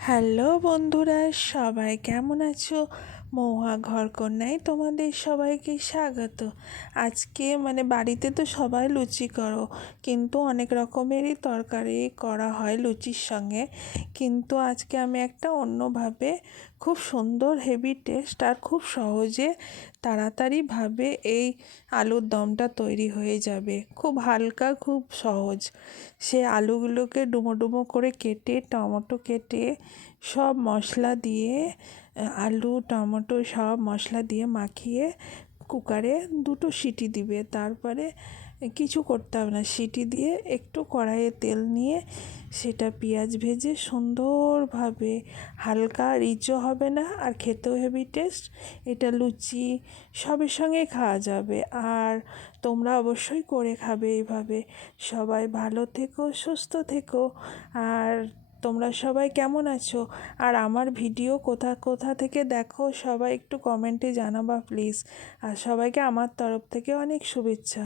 Hello বন্ধুরা, সবাই কেমন আছো? মহুয়া ঘরকন্যায় তোমাদের সবাইকে স্বাগত। আজকে বাড়িতে তো সবাই লুচি করো, কিন্তু অনেক রকমেরই তরকারি করা হয় লুচির সঙ্গে। কিন্তু আজকে আমি একটা অন্যভাবে খুব সুন্দর হেভি টেস্ট আর খুব সহজে তাড়াতাড়িভাবে এই আলুর দমটা তৈরি হয়ে যাবে। খুব হালকা, খুব সহজ। সে আলুগুলোকে ডুমো ডুমো করে কেটে, টমেটো কেটে, সব মশলা দিয়ে, আলু টমেটো সব মশলা দিয়ে মাখিয়ে কুকারে 2টো সিটি দিবে। তারপরে কিছু করতে হবে না, সিটি দিয়ে একটু কড়াইয়ে তেল নিয়ে সেটা পেঁয়াজ ভেজে সুন্দরভাবে, হালকা রিচও হবে না আর খেতেও হেভি টেস্ট। এটা লুচি সবের সঙ্গে খাওয়া যাবে। আর তোমরা অবশ্যই করে খাবে এইভাবে। সবাই ভালো থেকো, সুস্থ থেকো। আর তোমরা সবাই কেমন আছো? আর আমার ভিডিও কোথা কোথা থেকে দেখো সবাই একটু কমেন্টে জানাবা প্লিজ। আর সবাইকে আমার তরফ থেকে অনেক শুভেচ্ছা।